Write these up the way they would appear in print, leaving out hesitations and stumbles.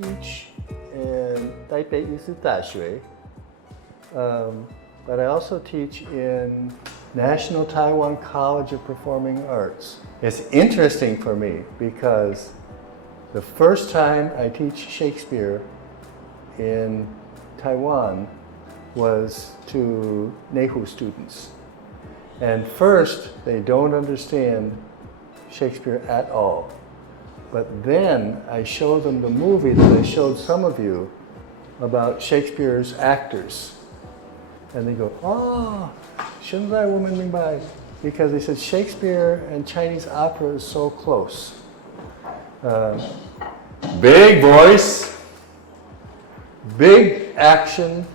teach in 台北艺术大学, but I also teach in National Taiwan College of Performing Arts. It's interesting for me because the first time I teach Shakespeare in Taiwan was to Nehu students. And first, they don't understand Shakespeare at all. But then I show them the movie that I showed some of you about Shakespeare's actors. And they go, oh, 现在我们明白, because they said Shakespeare and Chinese opera is so close. Big voice, big action.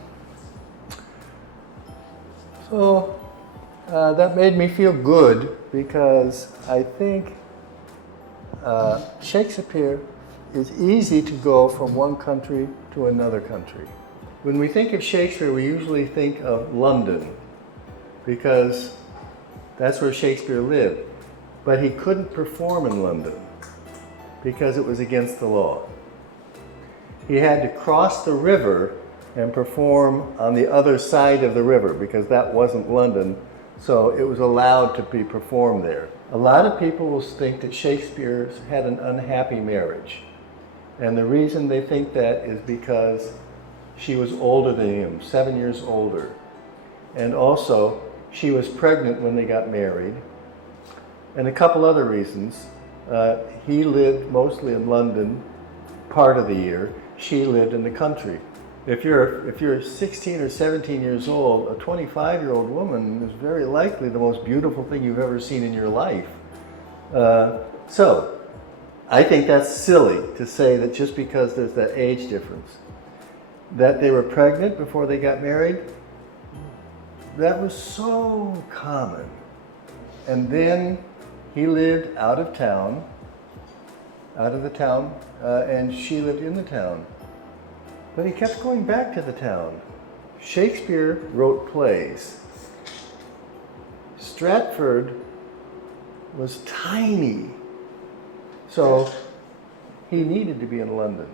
So that made me feel good because I think Shakespeare is easy to go from one country to another country. When we think of Shakespeare, we usually think of London because that's where Shakespeare lived. But he couldn't perform in London because it was against the law. He had to cross the river and perform on the other side of the river because that wasn't London, so it was allowed to be performed there. A lot of people will think that Shakespeare had an unhappy marriage. And the reason they think that is because she was older than him, 7 years older. And also, she was pregnant when they got married. And a couple other reasons. He lived mostly in London part of the year. She lived in the country. If you're 16 or 17 years old, a 25-year-old woman is very likely the most beautiful thing you've ever seen in your life. So, I think that's silly to say that just because there's that age difference. That they were pregnant before they got married, that was so common. And then he lived out of the town, and she lived in the town. But he kept going back to the town. Shakespeare wrote plays. Stratford was tiny, so he needed to be in London.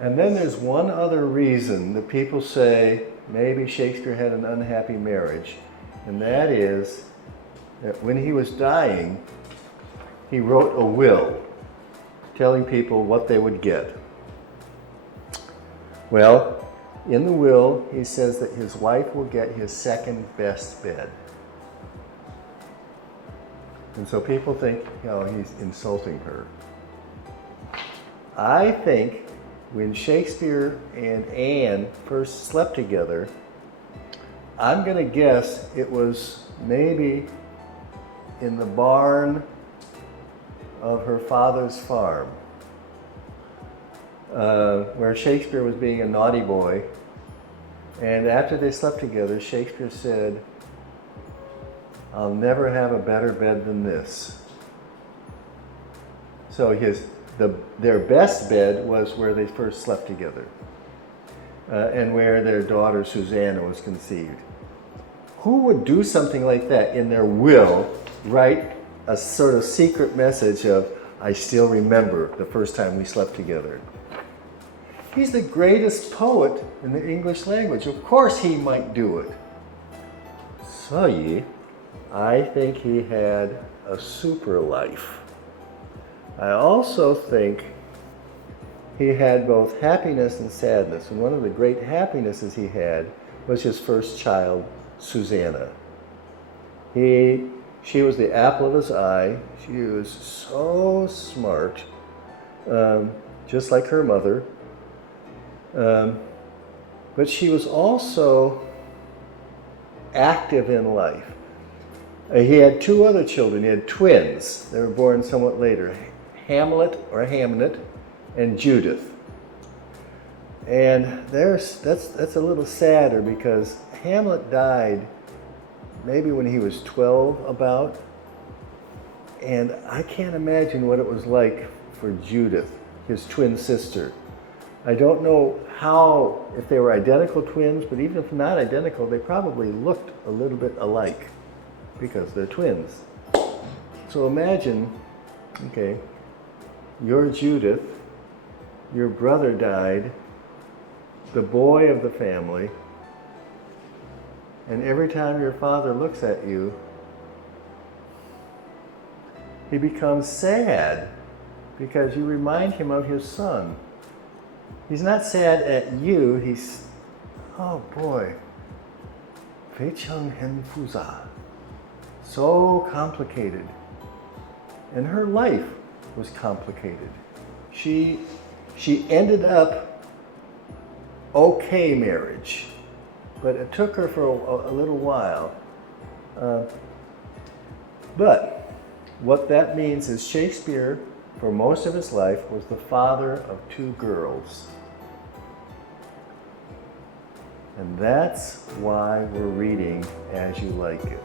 And then there's one other reason that people say maybe Shakespeare had an unhappy marriage, and that is that when he was dying, he wrote a will telling people what they would get. Well, in the will, he says that his wife will get his second best bed. And so people think, he's insulting her. I think when Shakespeare and Anne first slept together, I'm going to guess it was maybe in the barn of her father's farm, where Shakespeare was being a naughty boy. And after they slept together, Shakespeare said, "I'll never have a better bed than this." So their best bed was where they first slept together, and where their daughter Susanna was conceived. Who would do something like that in their will, write a sort of secret message of, "I still remember the first time we slept together"? He's the greatest poet in the English language. Of course he might do it. So I think he had a super life. I also think he had both happiness and sadness. And one of the great happinesses he had was his first child, Susanna. She was the apple of his eye. She was so smart, just like her mother. But she was also active in life. He had two other children. He had twins. They were born somewhat later, Hamlet and Judith. And that's a little sadder because Hamlet died maybe when he was 12 about, and I can't imagine what it was like for Judith, his twin sister. I don't know if they were identical twins, but even if not identical, they probably looked a little bit alike because they're twins. So imagine, you're Judith your brother died, the boy of the family, and every time your father looks at you, he becomes sad because you remind him of his son. He's not sad at you, he's, oh boy, 非常很复杂, so complicated. And her life was complicated. She ended up okay marriage, but it took her for a little while. But what that means is Shakespeare, for most of his life, was the father of two girls. And that's why we're reading As You Like It.